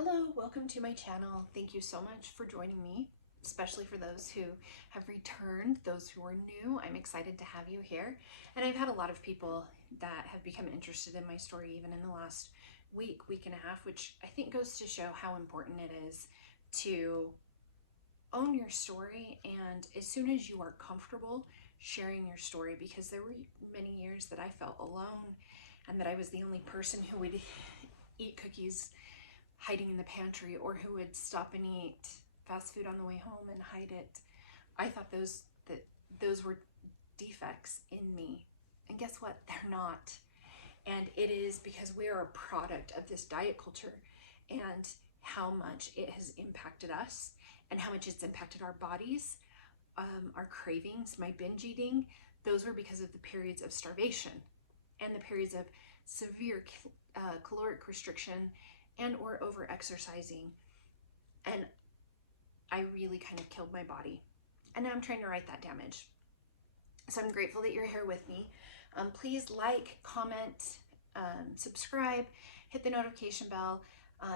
Hello, welcome to my channel. Thank you so much for joining me, especially for those who have returned, those who are new. I'm excited to have you here. And I've had a lot of people that have become interested in my story even in the last week and a half, which I think goes to show how important it is to own your story. And as soon as you are comfortable sharing your story, because there were many years that I felt alone and that I was the only person who would eat cookies hiding in the pantry, or who would stop and eat fast food on the way home and hide it. I thought those were defects in me. And guess what? They're not. And it is because we are a product of this diet culture and how much it has impacted us and how much it's impacted our bodies, our cravings, my binge eating. Those were because of the periods of starvation and the periods of severe caloric restriction and or over exercising. And I really kind of killed my body. And now I'm trying to right that damage. So I'm grateful that you're here with me. Please like, comment, subscribe, hit the notification bell.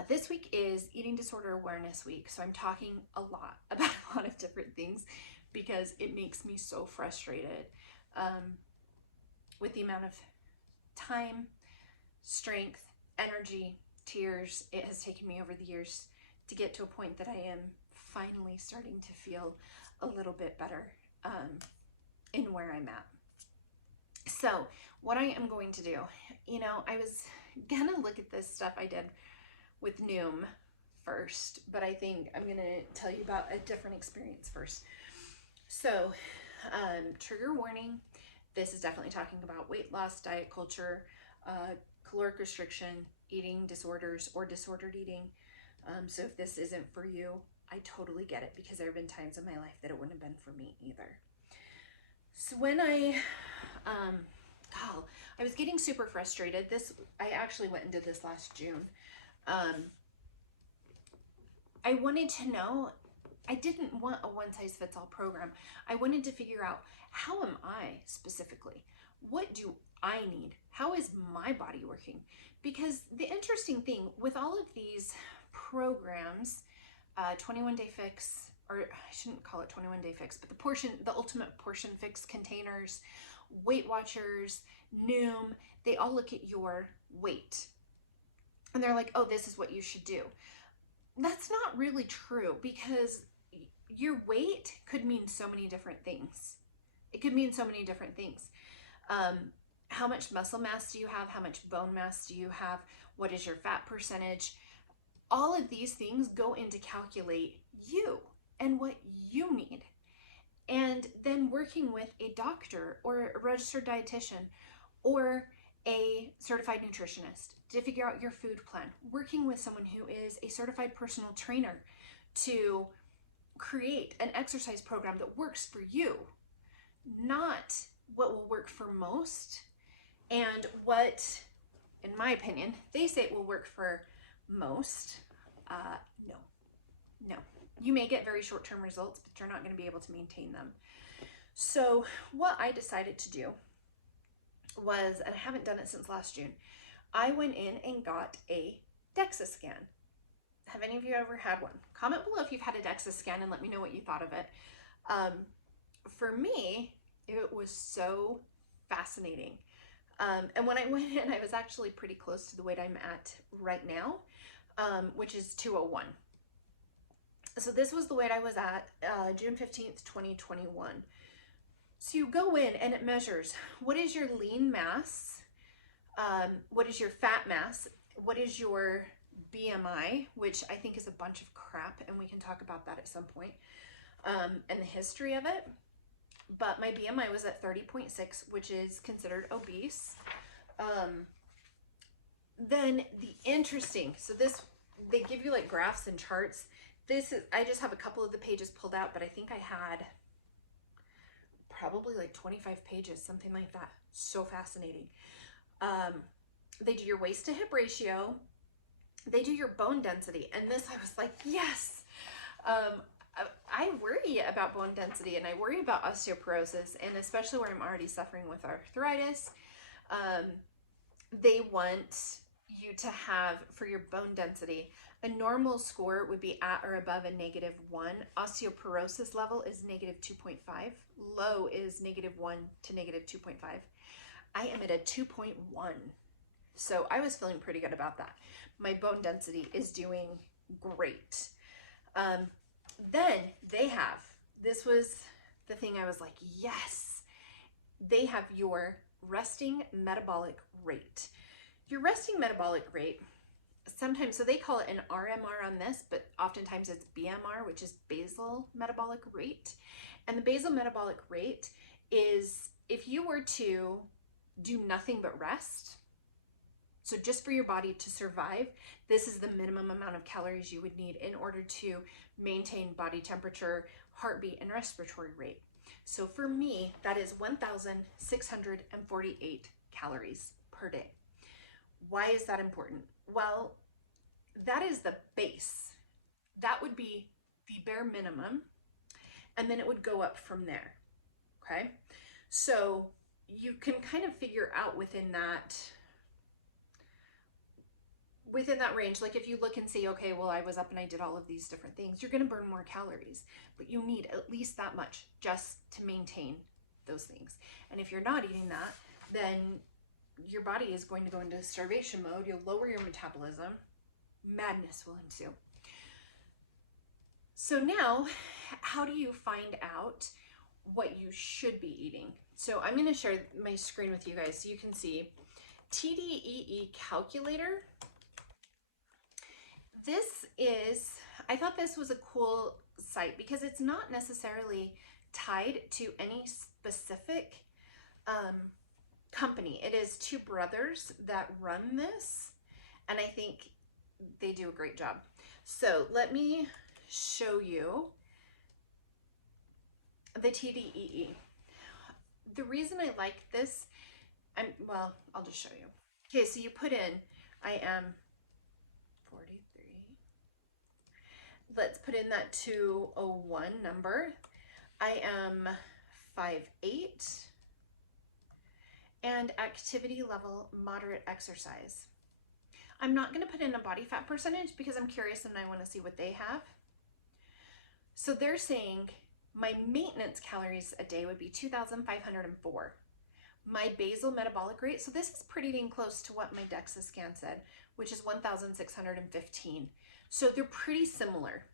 This week is Eating Disorder Awareness Week. So I'm talking a lot about a lot of different things because it makes me so frustrated with the amount of time, strength, energy, tears it has taken me over the years to get to a point that I am finally starting to feel a little bit better in where I'm at. So what I am going to do, I was gonna look at this stuff I did with Noom first, but I think I'm gonna tell you about a different experience first. So trigger warning, this is definitely talking about weight loss, diet culture, caloric restriction, eating disorders, or disordered eating. So if this isn't for you, I totally get it, because there have been times in my life that it wouldn't have been for me either. So when I was getting super frustrated. I actually went and did this last June. I wanted to know, I didn't want a one-size-fits-all program. I wanted to figure out, how am I specifically? What do I need? How is my body working? Because the interesting thing with all of these programs, 21 Day Fix, or I shouldn't call it 21 Day Fix, but the ultimate portion fix containers, Weight Watchers, Noom, they all look at your weight. And they're like, oh, this is what you should do. That's not really true, because your weight could mean so many different things. It could mean so many different things. How much muscle mass do you have? How much bone mass do you have? What is your fat percentage? All of these things go in to calculate you and what you need. And then working with a doctor or a registered dietitian or a certified nutritionist to figure out your food plan, working with someone who is a certified personal trainer to create an exercise program that works for you, not what will work for most and what, in my opinion, they say it will work for most. No. You may get very short-term results, but you're not going to be able to maintain them. So what I decided to do was, and I haven't done it since last June, I went in and got a DEXA scan. Have any of you ever had one? Comment below if you've had a DEXA scan and let me know what you thought of it. For me, it was so fascinating. And when I went in, I was actually pretty close to the weight I'm at right now, which is 201. So this was the weight I was at June 15th, 2021. So you go in and it measures, what is your lean mass? What is your fat mass? What is your BMI, which I think is a bunch of crap, and we can talk about that at some point, and the history of it. But my BMI was at 30.6, which is considered obese. Then the interesting, so they give you like graphs and charts. I just have a couple of the pages pulled out, but I think I had probably like 25 pages, something like that. So fascinating. They do your waist to hip ratio. They do your bone density. And this, I was like, yes. I worry about bone density and I worry about osteoporosis, and especially where I'm already suffering with arthritis. They want you to have for your bone density. A normal score would be at or above a -1. Osteoporosis level is -2.5. Low is -1 to -2.5. I am at a 2.1. So I was feeling pretty good about that. My bone density is doing great. Then they have, this was the thing I was like, yes, they have your resting metabolic rate. Your resting metabolic rate, sometimes, so they call it an RMR on this, but oftentimes it's BMR, which is basal metabolic rate. And the basal metabolic rate is if you were to do nothing but rest, so just for your body to survive, this is the minimum amount of calories you would need in order to maintain body temperature, heartbeat, and respiratory rate. So for me, that is 1,648 calories per day. Why is that important? Well, that is the base. That would be the bare minimum, and then it would go up from there, okay? So you can kind of figure out within that range, like if you look and see, okay, well, I was up and I did all of these different things, you're going to burn more calories, but you need at least that much just to maintain those things. And if you're not eating that, then your body is going to go into starvation mode. You'll lower your metabolism. Madness will ensue. So now, how do you find out what you should be eating? So I'm going to share my screen with you guys so you can see TDEE calculator. This is, I thought this was a cool site because it's not necessarily tied to any specific company. It is two brothers that run this, and I think they do a great job. So let me show you the TDEE. The reason I like this, well, I'll just show you. Okay, so you put in, I am 43. Let's put in that 201 number. I am 5'8", and activity level moderate exercise. I'm not going to put in a body fat percentage because I'm curious and I want to see what they have. So they're saying my maintenance calories a day would be 2,504. My basal metabolic rate, so this is pretty dang close to what my DEXA scan said, which is 1,615. So they're pretty similar.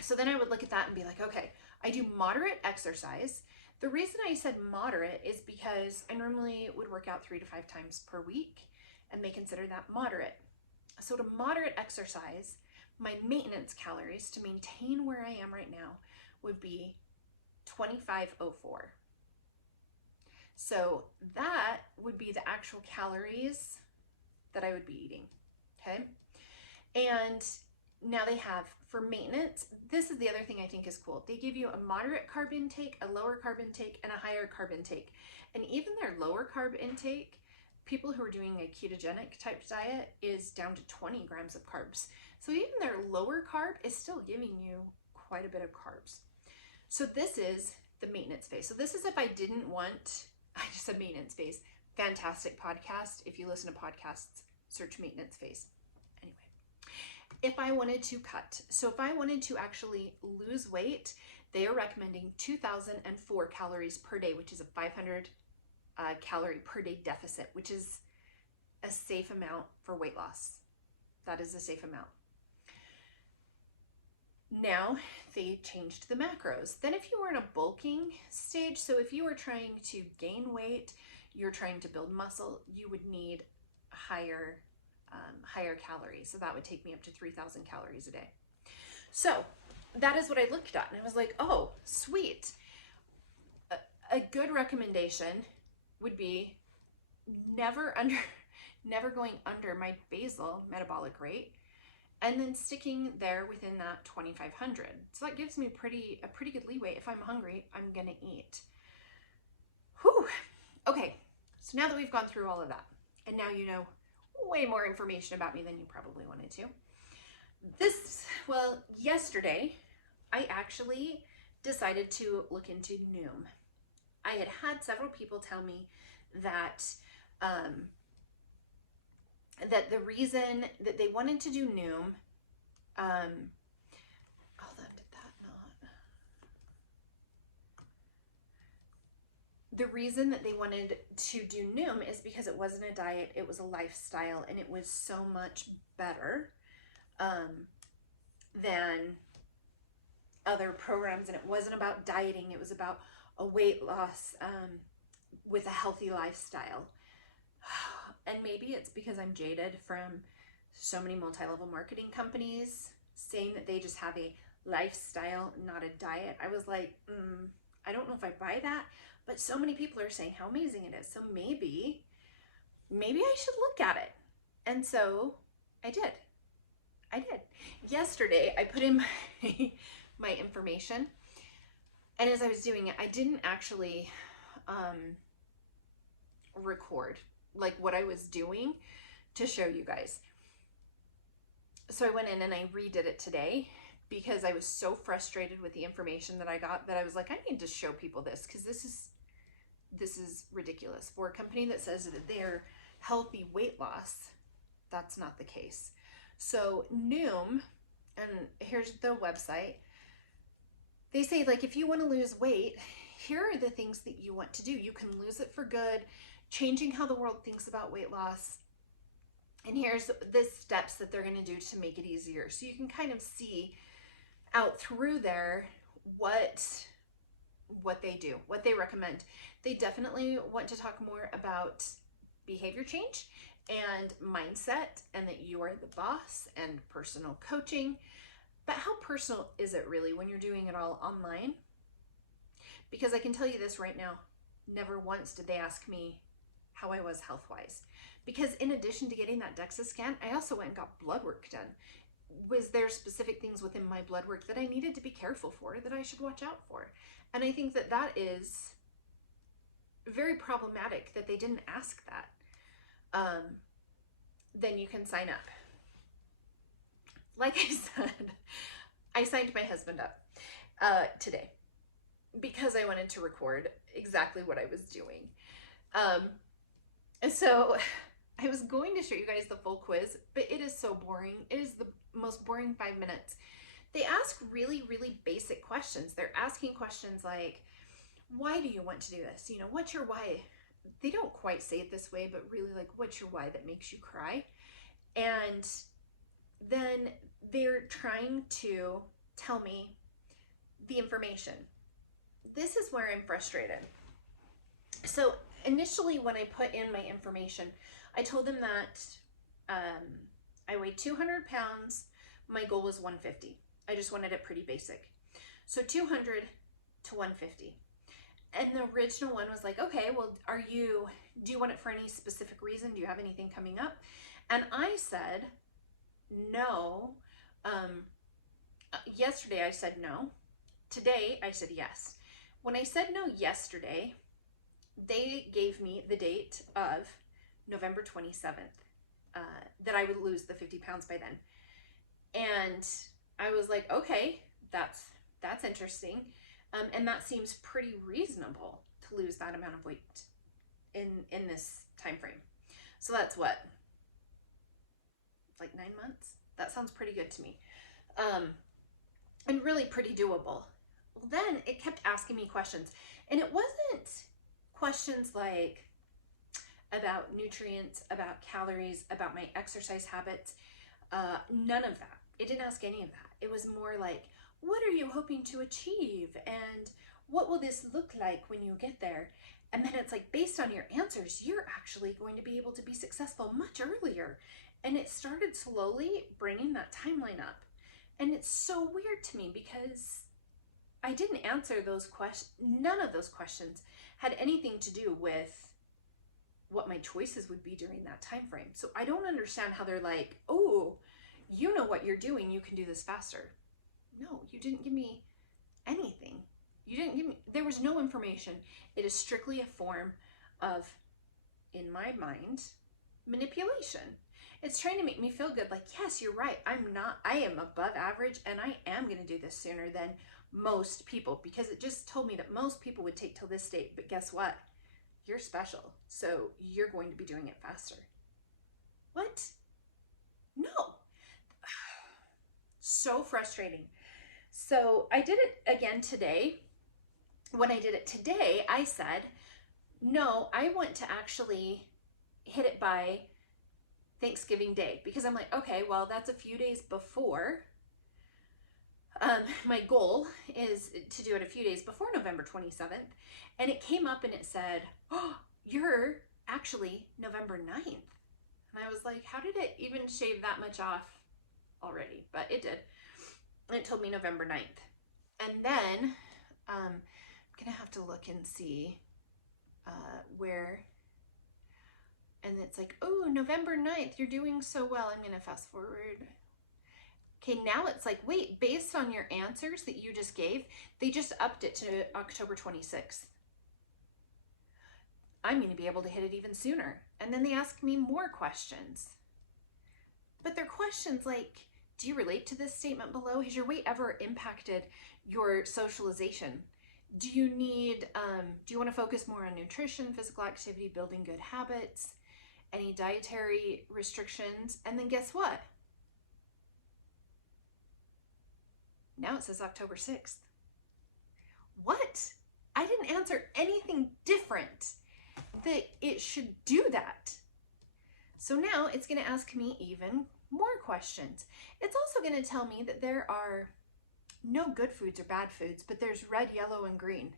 So then I would look at that and be like, okay, I do moderate exercise. The reason I said moderate is because I normally would work out 3 to 5 times per week, and they consider that moderate. So to moderate exercise, my maintenance calories to maintain where I am right now would be 2,504. So that would be the actual calories that I would be eating, okay? And now they have, for maintenance, this is the other thing I think is cool. They give you a moderate carb intake, a lower carb intake, and a higher carb intake. And even their lower carb intake, people who are doing a ketogenic type diet, is down to 20 grams of carbs. So even their lower carb is still giving you quite a bit of carbs. So this is the maintenance phase. So this is if I didn't want, I just said maintenance phase. Fantastic podcast. If you listen to podcasts, search maintenance phase. Anyway, if I wanted to cut, so if I wanted to actually lose weight, they are recommending 2,004 calories per day, which is a 500 calorie per day deficit, which is a safe amount for weight loss. That is a safe amount. Now they changed the macros. Then if you were in a bulking stage, so if you were trying to gain weight, you're trying to build muscle, you would need higher calories. So that would take me up to 3,000 calories a day. So that is what I looked at, and I was like, oh, sweet. A good recommendation would be never going under my basal metabolic rate, and then sticking there within that 2,500. So that gives me a pretty good leeway. If I'm hungry, I'm gonna eat. Whew. Okay, so now that we've gone through all of that, and now you know way more information about me than you probably wanted to. Yesterday, I actually decided to look into Noom. I had several people tell me that that the reason that they wanted to do Noom, hold on, did that not? The reason that they wanted to do Noom is because it wasn't a diet, it was a lifestyle, and it was so much better than other programs. And it wasn't about dieting, it was about a weight loss with a healthy lifestyle. And maybe it's because I'm jaded from so many multi-level marketing companies saying that they just have a lifestyle, not a diet. I was like, I don't know if I buy that, but so many people are saying how amazing it is. So maybe I should look at it. And so I did. Yesterday, I put in my information, and as I was doing it, I didn't actually record like what I was doing to show you guys. So I went in and I redid it today because I was so frustrated with the information that I got that I was like, I need to show people this, because this is ridiculous. For a company that says that they're healthy weight loss, that's not the case. So Noom, and here's the website, they say, like, if you want to lose weight, here are the things that you want to do. You can lose it for good, changing how the world thinks about weight loss. And here's the steps that they're going to do to make it easier. So you can kind of see out through there what they do, what they recommend. They definitely want to talk more about behavior change and mindset, and that you are the boss, and personal coaching. But how personal is it really when you're doing it all online? Because I can tell you this right now, never once did they ask me how I was health-wise. Because in addition to getting that DEXA scan, I also went and got blood work done. Was there specific things within my blood work that I needed to be careful for, that I should watch out for? And I think that that is very problematic that they didn't ask that. Then you can sign up. Like I said, I signed my husband up today because I wanted to record exactly what I was doing. And so I was going to show you guys the full quiz, but it is so boring. It is the most boring 5 minutes. They ask really, really basic questions. They're asking questions like, why do you want to do this? You know, what's your why? They don't quite say it this way, but really like, what's your why that makes you cry? And then they're trying to tell me the information. This is where I'm frustrated. So initially when I put in my information, I told them that I weighed 200 pounds. My goal was 150. I just wanted it pretty basic. So 200 to 150. And the original one was like, okay, well, do you want it for any specific reason? Do you have anything coming up? And I said, no. Yesterday I said no. Today I said yes. When I said no yesterday, they gave me the date of November 27th, that I would lose the 50 pounds by then. And I was like, okay, that's interesting. And that seems pretty reasonable to lose that amount of weight in this time frame. So that's what, like 9 months? That sounds pretty good to me. And really pretty doable. Well, then it kept asking me questions, and it wasn't questions like about nutrients, about calories, about my exercise habits, none of that. It didn't ask any of that. It was more like, what are you hoping to achieve? And what will this look like when you get there? And then it's like, based on your answers, you're actually going to be able to be successful much earlier. And it started slowly bringing that timeline up. And it's so weird to me because I didn't answer those questions. None of those questions had anything to do with what my choices would be during that time frame. So I don't understand how they're like, oh, you know what you're doing, you can do this faster. No, you didn't give me anything. You didn't give me, there was no information. It is strictly a form of, in my mind, manipulation. It's trying to make me feel good. Like, yes, you're right. I am above average, and I am going to do this sooner than most people, because it just told me that most people would take till this date. But guess what? You're special. So you're going to be doing it faster. What? No. So frustrating. So I did it again today. When I did it today, I said, no, I want to actually hit it by Thanksgiving Day, because I'm like, okay, well, that's a few days before. My goal is to do it a few days before November 27th. And it came up and it said, oh, you're actually November 9th. And I was like, how did it even shave that much off already? But it did. And it told me November 9th. And then I'm going to have to look and see where. And it's like, oh, November 9th, you're doing so well. I'm going to fast forward. Okay, now it's like, wait, based on your answers that you just gave, they just upped it to October 26th. I'm going to be able to hit it even sooner. And then they ask me more questions. But they're questions like, do you relate to this statement below? Has your weight ever impacted your socialization? Do you want to focus more on nutrition, physical activity, building good habits, any dietary restrictions? And then guess what? Now it says October 6th. What? I didn't answer anything different that it should do that. So now it's going to ask me even more questions. It's also going to tell me that there are no good foods or bad foods, but there's red, yellow, and green.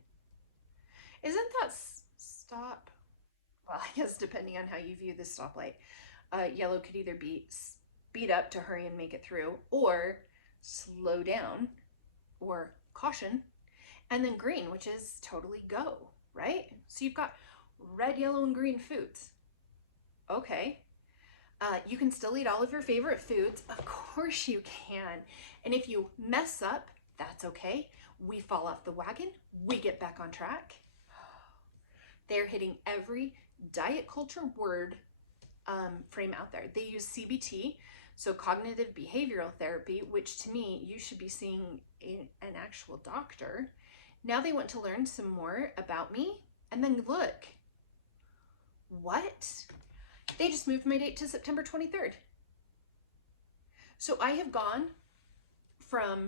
Isn't that stop? Well, I guess depending on how you view this stoplight, yellow could either be speed up to hurry and make it through, or slow down, or caution, and then green, which is totally go, right? So you've got red, yellow, and green foods. Okay. You can still eat all of your favorite foods. Of course you can. And if you mess up, that's okay. We fall off the wagon. We get back on track. They're hitting every diet culture word frame out there. They use CBT, so cognitive behavioral therapy, which to me, you should be seeing an actual doctor. Now they want to learn some more about me. And then look, what? They just moved my date to September 23rd. So I have gone from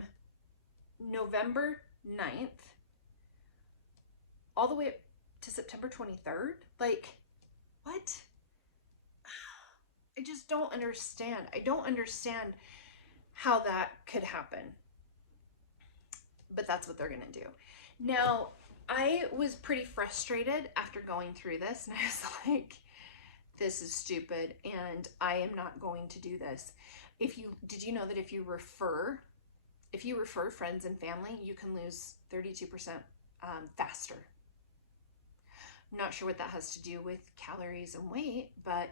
November 9th all the way up to September 23rd. Like, what? I just don't understand. I don't understand how that could happen. But that's what they're going to do. Now, I was pretty frustrated after going through this, and I was like, this is stupid, and I am not going to do this. Did you know that if you refer friends and family, you can lose 32% faster? I'm not sure what that has to do with calories and weight, but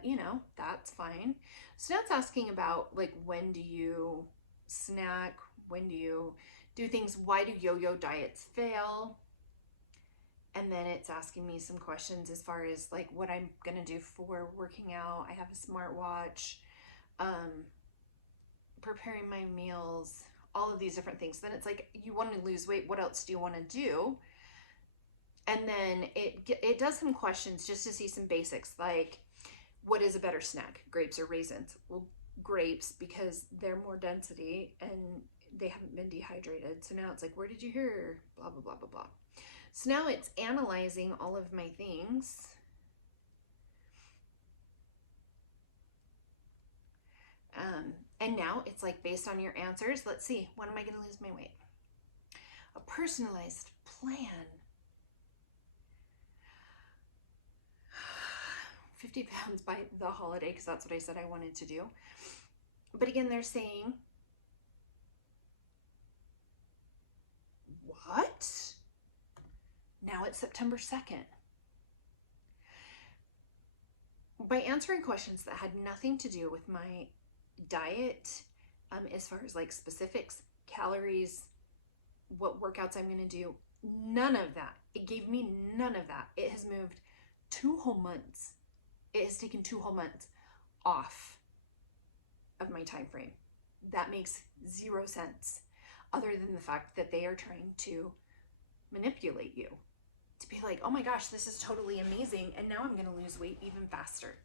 that's fine. So now it's asking about, like, when do you snack? When do you do things? Why do yo-yo diets fail? And then it's asking me some questions as far as like what I'm gonna do for working out. I have a smartwatch, preparing my meals, all of these different things. Then it's like, you want to lose weight, what else do you want to do? And then it does some questions just to see some basics, like, what is a better snack, grapes or raisins? Well, grapes, because they're more density and they haven't been dehydrated. So now it's like, where did you hear? Blah, blah, blah, blah, blah. So now it's analyzing all of my things. And now it's like, based on your answers, let's see, when am I going to lose my weight? A personalized plan. 50 pounds by the holiday, because that's what I said I wanted to do. But again, they're saying, what? Now it's September 2nd. By answering questions that had nothing to do with my diet, as far as like specifics, calories, what workouts I'm going to do, none of that. It gave me none of that. It has moved 2 whole months. It has taken 2 whole months off of my time frame. That makes 0 sense, other than the fact that they are trying to manipulate you to be like, oh my gosh, this is totally amazing, and now I'm going to lose weight even faster.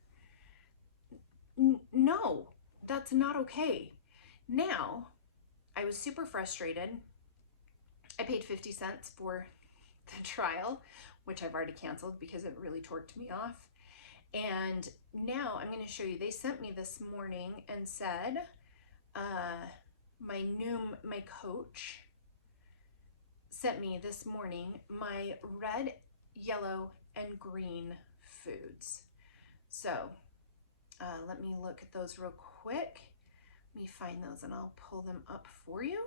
No, that's not okay. Now, I was super frustrated. I paid 50 cents for the trial, which I've already canceled because it really torqued me off. And now I'm going to show you, they sent me this morning and said, my Noom, my coach, sent me this morning my red, yellow, and green foods. So let me look at those real quick. Let me find those and I'll pull them up for you.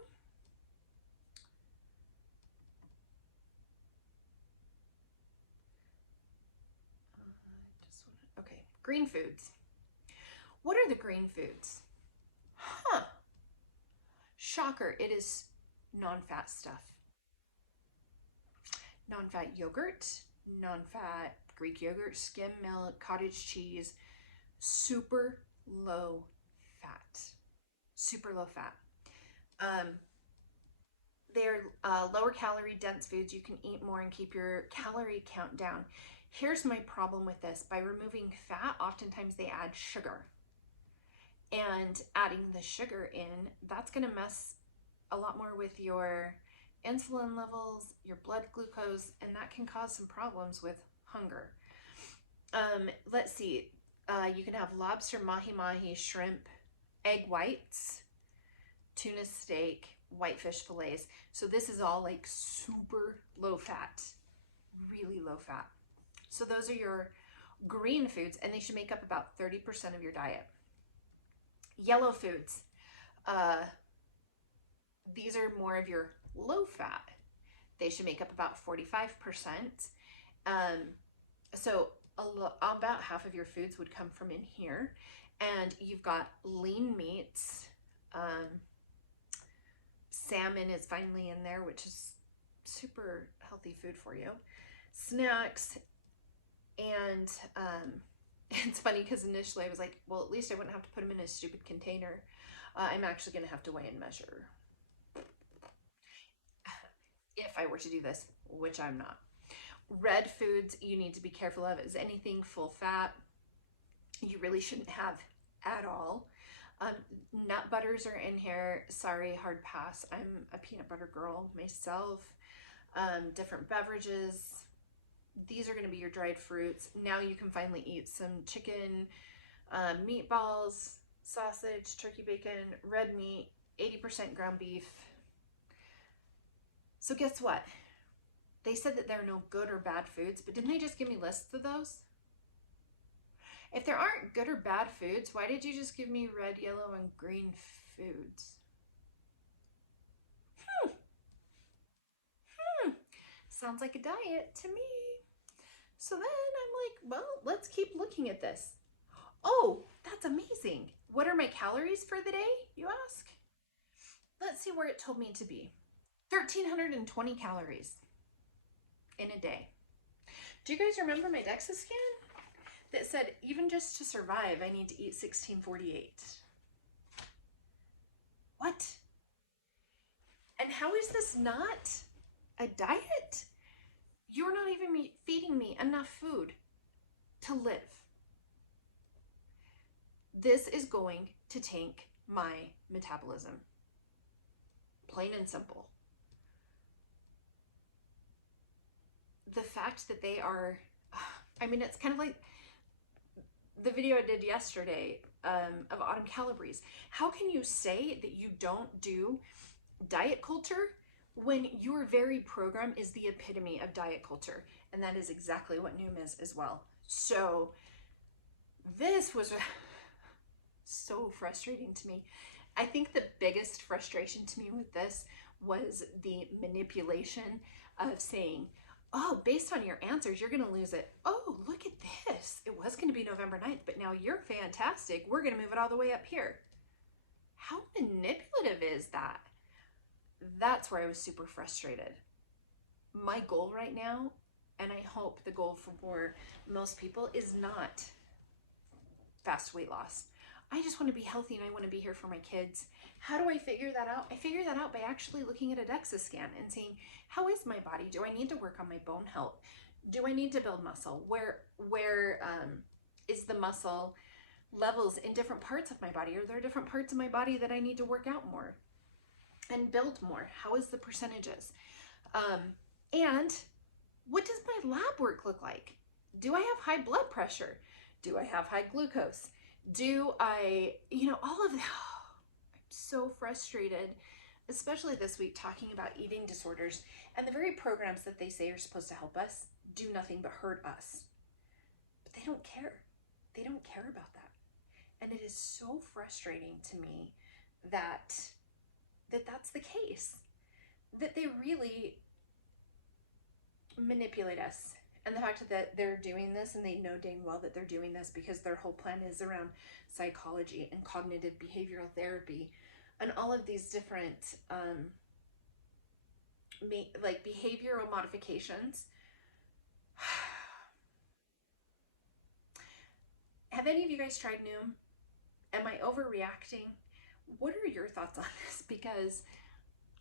Okay, green foods. What are the green foods? Huh. Shocker, it is non-fat stuff. Non-fat yogurt, non-fat Greek yogurt, skim milk, cottage cheese, super low fat. Super low fat. They're lower calorie dense foods. You can eat more and keep your calorie count down. Here's my problem with this. By removing fat, oftentimes they add sugar. And adding the sugar in, that's going to mess a lot more with your insulin levels, your blood glucose, and that can cause some problems with hunger. Let's see. You can have lobster, mahi-mahi, shrimp, egg whites, tuna steak, whitefish fillets. So this is all like super low fat, really low fat. So those are your green foods, and they should make up about 30% of your diet. Yellow foods. These are more of your low fat. They should make up about 45%. So about half of your foods would come from in here. And you've got lean meats. Salmon is finally in there, which is super healthy food for you. Snacks. And it's funny because initially I was like, well, at least I wouldn't have to put them in a stupid container. I'm actually going to have to weigh and measure if I were to do this, which I'm not. Red foods you need to be careful of is anything full fat. You really shouldn't have at all. Nut butters are in here. Sorry, hard pass. I'm a peanut butter girl myself. Different beverages. These are going to be your dried fruits. Now you can finally eat some chicken, meatballs, sausage, turkey bacon, red meat, 80% ground beef. So guess what? They said that there are no good or bad foods, but didn't they just give me lists of those? If there aren't good or bad foods, why did you just give me red, yellow, and green foods? Sounds like a diet to me. So then I'm like, well, let's keep looking at this. Oh, that's amazing. What are my calories for the day, you ask? Let's see where it told me to be. 1,320 calories in a day. Do you guys remember my DEXA scan? That said, even just to survive, I need to eat 1648. What? And how is this not a diet? You're not even feeding me enough food to live. This is going to tank my metabolism. Plain and simple. The fact that they are, I mean, it's kind of like the video I did yesterday of autumn calories. How can you say that you don't do diet culture when your very program is the epitome of diet culture? And that is exactly what Noom is as well. So this was so frustrating to me. I think the biggest frustration to me with this was the manipulation of saying, oh, based on your answers, you're going to lose it. Oh, look at this. It was going to be November 9th, but now you're fantastic. We're going to move it all the way up here. How manipulative is that? That's where I was super frustrated. My goal right now, and I hope the goal for most people, is not fast weight loss. I just want to be healthy and I want to be here for my kids. How do I figure that out? I figure that out by actually looking at a DEXA scan and seeing, how is my body? Do I need to work on my bone health? Do I need to build muscle? Where is the muscle? levels in different parts of my body? Are there different parts of my body that I need to work out more and build more? How is the percentages? And what does my lab work look like? Do I have high blood pressure? Do I have high glucose? Do I, all of that. I'm so frustrated, especially this week, talking about eating disorders, and the very programs that they say are supposed to help us do nothing but hurt us. But they don't care. They don't care about that. And it is so frustrating to me that that's the case, that they really manipulate us. And the fact that they're doing this, and they know dang well that they're doing this because their whole plan is around psychology and cognitive behavioral therapy and all of these different like behavioral modifications. Have any of you guys tried Noom? Am I overreacting? What are your thoughts on this? Because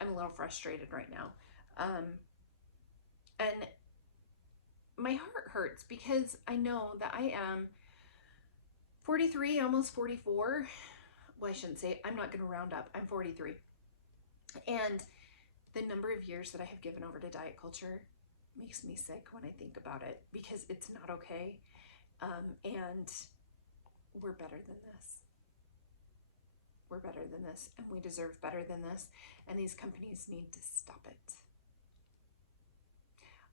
I'm a little frustrated right now. And my heart hurts because I know that I am 43, almost 44. Well, I shouldn't say, I'm not going to round up. I'm 43. And the number of years that I have given over to diet culture makes me sick when I think about it, because it's not okay. And we're better than this. We're better than this, and we deserve better than this. And these companies need to stop it.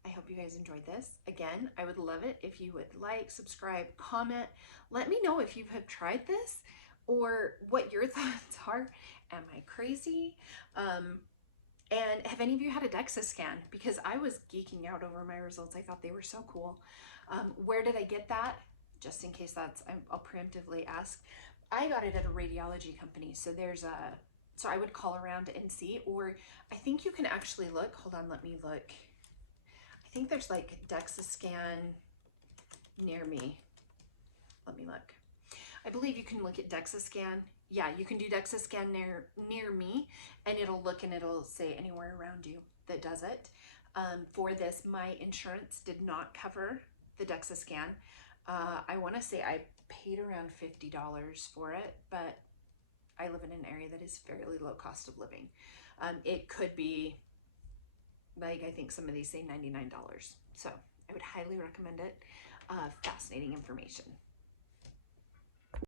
I hope you guys enjoyed this. Again, I would love it if you would like, subscribe, comment. Let me know if you have tried this or what your thoughts are. Am I crazy? And have any of you had a DEXA scan? Because I was geeking out over my results. I thought they were so cool. Where did I get that? Just in case I'll preemptively ask. I got it at a radiology company. So so I would call around and see, or I think you can actually look. Hold on, let me look. I think there's like DEXA scan near me. Let me look. I believe you can look at DEXA scan. Yeah, you can do DEXA scan near me, and it'll look and it'll say anywhere around you that does it. For this, my insurance did not cover the DEXA scan. I want to say I paid around $50 for it, but I live in an area that is fairly low cost of living. It could be, like, I think some of these say $99. So I would highly recommend it. Fascinating information.